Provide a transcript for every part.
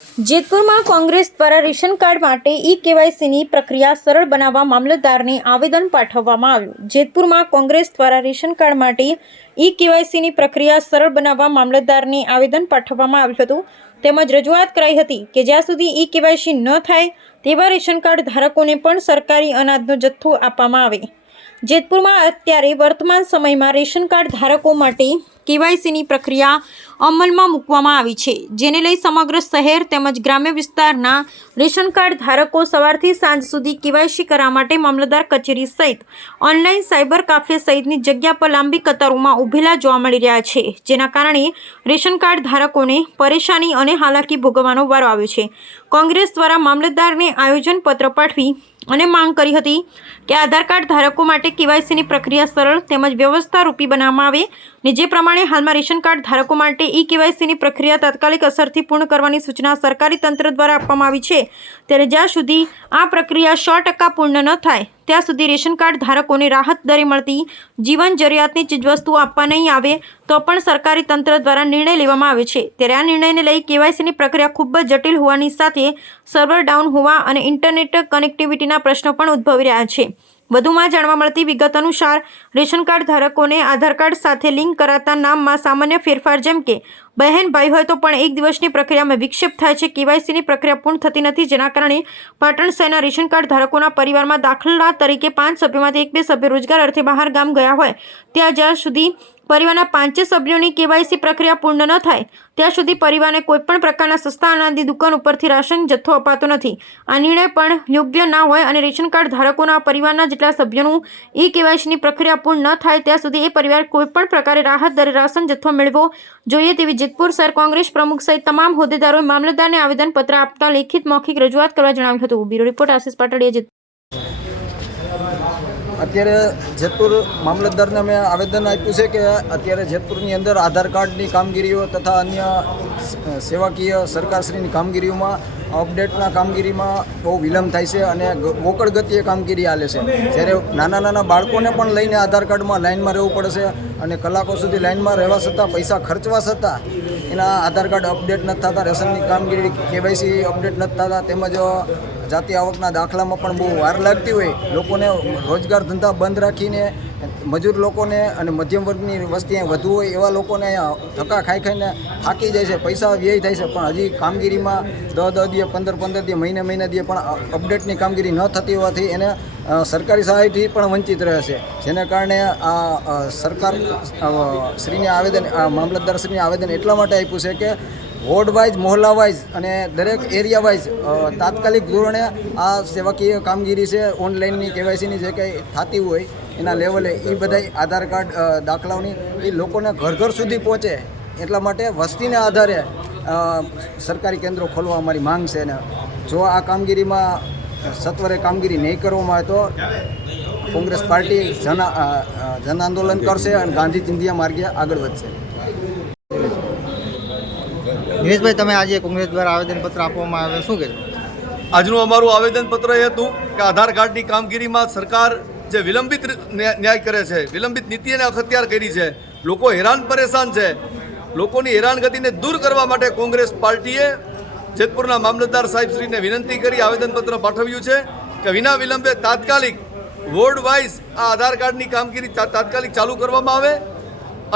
જેતપુર में कांग्रेस द्वारा ration card माटे ई-केवायसी ની પ્રક્રિયા સરળ બનાવવા મામલતદારને આવેદન પાઠવવામાં આવ્યું। જેતપુર में कांग्रेस द्वारा रेशन कार्ड माटे ई-केवायसी ની પ્રક્રિયા સરળ બનાવવા મામલતદારને આવેદન પાઠવવામાં આવ્યું હતું। તેમજ રજૂઆત કરાઈ હતી કે જ્યાં સુધી ई-केवायसी ન થાય તેવા રેશન કાર્ડ ધારકોને પણ સરકારી અનાજનો જથ્થો આપવામાં આવે। જેતપુર में અત્યારે વર્તમાન સમયમાં રેશન કાર્ડ ધારકો માટે केवायसी ની પ્રક્રિયા અમલમાં મૂકવામાં આવી છે, જેને લઈ સમગ્ર શહેર તેમજ ગ્રામ્ય વિસ્તારના રેશન કાર્ડ ધારકો સવારથી સાંજ સુધી કેવાયસી કરવા માટે મામલતદાર કચેરી સહિત ઓનલાઈન સાયબર કાફે સહિતની જગ્યા પર લાંબી કતારોમાં ઊભેલા જોવા મળી રહ્યા છે, જેના કારણે રેશન કાર્ડ ધારકોને પરેશાની અને હાલાકી ભોગવવાનો વારો આવ્યો છે। કોંગ્રેસ દ્વારા મામલતદારને આયોજન પત્ર પાઠવી અને માંગ કરી હતી કે આધાર કાર્ડ ધારકો માટે કેવાયસીની પ્રક્રિયા સરળ તેમજ વ્યવસ્થારૂપી બનાવવામાં આવે ને જે પ્રમાણે હાલમાં રેશન કાર્ડ ધારકો માટે ई-केवायसीની પ્રક્રિયા તાત્કાલિક અસરથી પૂર્ણ કરવાની સૂચના સરકારી તંત્ર દ્વારા આપવામાં આવી છે, ત્યારે જ્યાં સુધી આ પ્રક્રિયા 100% પૂર્ણ ન થાય ત્યાં સુધી રેશન કાર્ડ ધારકોને રાહત દરે મળતી જીવન જરૂરિયાતની ચીજવસ્તુઓ આપવા નહીં આવે તો પણ સરકારી તંત્ર દ્વારા નિર્ણય લેવામાં આવે છે। ત્યારે આ નિર્ણયને લઈ કેવાયસીની પ્રક્રિયા ખૂબ જ જટિલ હોવાની સાથે સર્વર ડાઉન હોવા અને ઇન્ટરનેટ કનેક્ટિવિટીના પ્રશ્નો પણ ઉદ્ભવી રહ્યા છે। વધુમાં જાણવા મળતી વિગત અનુસાર રેશન કાર્ડ ધારકોને આધાર કાર્ડ સાથે લિંક કરાતા નામમાં સામાન્ય ફેરફાર જેમ કે બહેન ભાઈ હોય તો પણ એક દિવસની પ્રક્રિયામાં વિક્ષેપ થાય છે। કેવાયસીની પ્રક્રિયા પૂર્ણ થતી નથી, જેના કારણે પાટણ શહેરના રેશન કાર્ડ ધારકોના પરિવારમાં દાખલા તરીકે 5 સભ્યોમાંથી 1-2 સભ્યો રોજગાર અર્થે બહાર ગામ ગયા હોય ત્યાં જ્યાં સુધી પરિવારના 5 સભ્યોની કેવાયસી પ્રક્રિયા પૂર્ણ ન થાય ત્યાં સુધી પરિવારને કોઈપણ પ્રકારના સસ્તા અનાજની દુકાન ઉપરથી રાશન જથ્થો અપાતો નથી। આ નિર્ણય પણ યોગ્ય ના હોય અને રેશન કાર્ડ ધારકોના પરિવારના જેટલા સભ્યોનું ई-केवायसीની પ્રક્રિયા પૂર્ણ ન થાય ત્યાં સુધી એ પરિવાર કોઈપણ પ્રકારે રાહત દરે રાશન જથ્થો મેળવવો જોઈએ તેવી જેતપુર શહેર કોંગ્રેસ પ્રમુખ સહિત તમામ હોદ્દેદારોએ મામલતદારને આવેદનપત્ર આપતા લેખિત મૌખિક રજૂઆત કરવા જણાવ્યું હતું। Bureau report Ashish Patadia. અત્યારે જેતપુર મામલતદારને અમે આવેદન આપ્યું છે કે અત્યારે જેતપુરની અંદર આધાર કાર્ડની કામગીરીઓ તથા અન્ય સેવાકીય સરકારશ્રીની કામગીરીઓમાં અપડેટના કામગીરીમાં બહુ વિલંબ થાય છે અને ગોકળ ગતિએ કામગીરી ચાલે છે। જ્યારે નાના નાના બાળકોને પણ લઈને આધાર કાર્ડમાં લાઇનમાં રહેવું પડે છે અને કલાકો સુધી લાઇનમાં રહેવા છતાં પૈસા ખર્ચવા છતાં એના આધાર કાર્ડ અપડેટ નથી થતા, રેશનની કામગીરી કેવાયસી અપડેટ નથી થતા, તેમજ જાતિ આવકના દાખલામાં પણ બહુ વાર લાગતી હોય, લોકોને રોજગાર ધંધા બંધ રાખીને મજૂર લોકોને અને મધ્યમ વર્ગની વસ્તી વધુ હોય એવા લોકોને ધક્કા ખાઈને થાકી જાય છે, પૈસા વ્યય થાય છે, પણ હજી કામગીરીમાં 10 દિવસ 15 દિવસ મહિને દિવસ પણ અપડેટની કામગીરી ન થતી હોવાથી એને સરકારી સહાયથી પણ વંચિત રહે છે, જેને કારણે આ સરકાર શ્રીને આવેદન મામલતદારશ્રીને આવેદન એટલા માટે આપ્યું છે કે વોર્ડ વાઇઝ મોહલ્લા વાઇઝ અને દરેક એરિયા વાઇઝ તાત્કાલિક ધોરણે આ સેવાકીય કામગીરી છે ઓનલાઈનની કેવાયસીની જે કંઈ થતી હોય એના લેવલે એ બધા આધાર કાર્ડ દાખલાઓની એ લોકોને ઘર સુધી પહોંચે એટલા માટે વસ્તીને આધારે સરકારી કેન્દ્રો ખોલવા અમારી માંગ છે। ને જો આ કામગીરીમાં સત્વરે કામગીરી નહીં કરવામાં આવે તો કોંગ્રેસ પાર્ટી જન આંદોલન કરશે અને ગાંધી ચિંધ્યા માર્ગે આગળ વધશે। દિનેશભાઈ, તમે આજે કોંગ્રેસ દ્વારા આવેદનપત્ર આપવામાં આવે શું કહેશો? આજનું અમારું આવેદનપત્ર એ હતું કે આધાર કાર્ડની કામગીરીમાં સરકાર જે વિલંબિત ન્યાય કરે છે, વિલંબિત નીતિ અને અખત્યાર કરી છે, લોકો હેરાન પરેશાન છે, લોકોની હેરાનગતિને દૂર કરવા માટે કોંગ્રેસ પાર્ટીએ જેતપુરના મામલતદાર સાહેબશ્રીને વિનંતી કરી આવેદનપત્ર પાઠવ્યું છે કે વિના વિલંબે તાત્કાલિક વોર્ડ વાઇઝ આ આધાર કાર્ડની કામગીરી તાત્કાલિક ચાલુ કરવામાં આવે,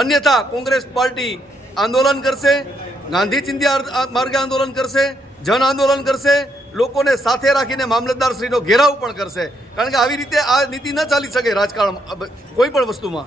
અન્યથા કોંગ્રેસ પાર્ટી આંદોલન કરશે, ગાંધી ચિંધ્યા માર્ગે આંદોલન કરશે, જન આંદોલન કરશે, લોકોને સાથે રાખીને મામલતદારશ્રીનો ઘેરાવ પણ કરશે, કારણ કે આવી રીતે આ નીતિ ન ચાલી શકે રાજકારણ કોઈ પણ વસ્તુમાં।